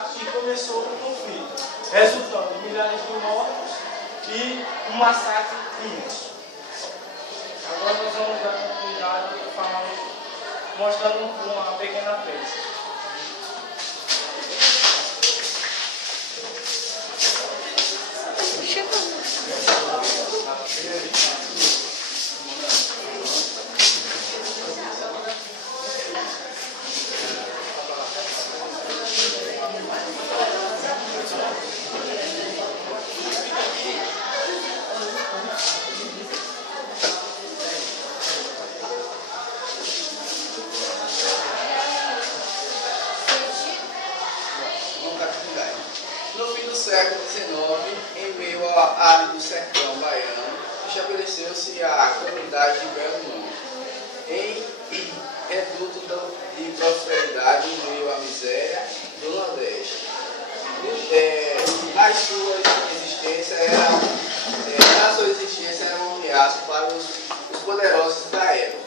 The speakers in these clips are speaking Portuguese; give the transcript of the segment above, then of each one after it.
E começou o conflito, resultando em milhares de mortos e um massacre imenso. Agora nós vamos dar continuidade mostrando uma pequena peça. No fim do século XIX, em meio ao árido sertão baiano, estabeleceu-se a comunidade de Belo Monte, em reduto de prosperidade em meio à miséria do Nordeste. Na sua existência era uma ameaça para os poderosos da época.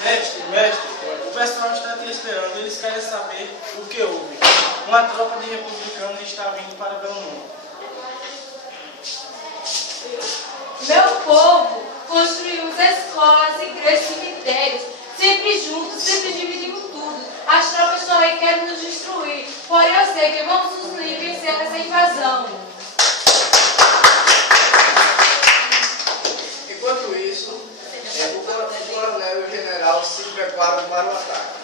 Mestre, o pessoal está te esperando, eles querem saber o que houve. Uma tropa de republicanos está vindo para Belo Monte. Meu povo construiu escolas, igrejas, cemitérios, sempre juntos, sempre dividimos tudo. As tropas também querem nos destruir, porém eu sei que vamos nos unir e vencer essa invasão. Enquanto isso, o coronel e o general se preparam para o ataque.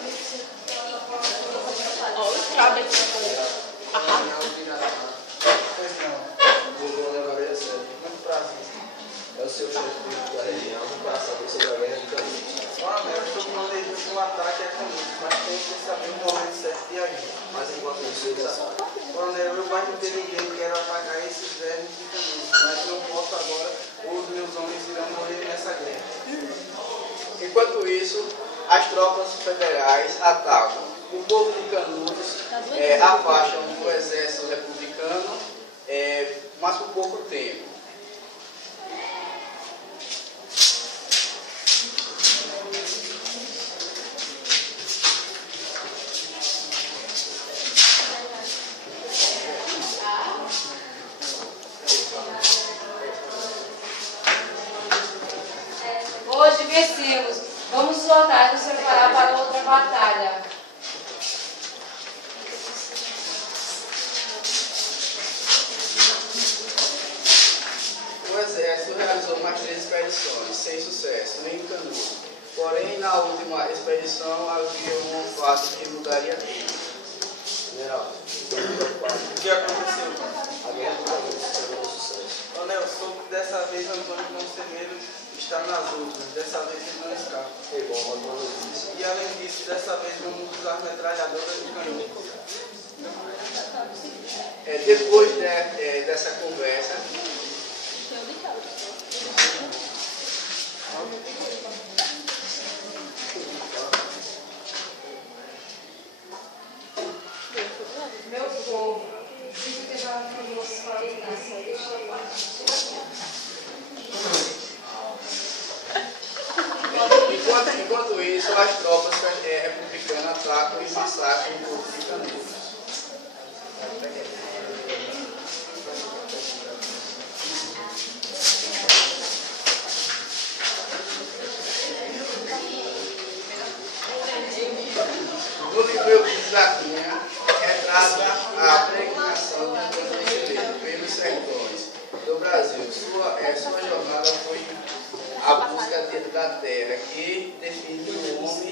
Pois não. Meu nome é Maria Célia. Muito prazer. É o seu chefe da região para saber sobre a guerra de Canudos. Coronel, estou planejando um ataque a Canudos, mas tenho que saber o momento certo de agir. Mas enquanto isso, eles atacam. Coronel, eu mais inteligente quero atacar esses vermes de Canudos, mas não posso agora, ou os meus homens irão morrer nessa guerra. Enquanto isso, as tropas federais atacam. O povo de Canudos afastam o exército republicano, mas por pouco tempo. Hoje vencemos. Vamos voltar e nos preparar para outra batalha. O exército realizou mais 3 expedições, sem sucesso, nem em Canudos. Porém, na última expedição havia um fato que mudaria tudo. General, estou preocupado. O que aconteceu? A guerra de Canudos teve um sucesso. Coronel, soube que dessa vez Antônio Conselheiro está nas últimas, dessa vez ele não escapa. Foi bom, uma boa notícia. E além disso, dessa vez vamos usar metralhadoras de canhões. Depois dessa conversa, Meu povo, preciso que já não fosse enquanto isso, as tropas republicanas atacam e massacram o povo de Canudos. No livro de Zaquinha, retrata a peregrinação de Antônio Conselheiro pelos sertões do Brasil. Sua jornada foi a busca da terra, que define o homem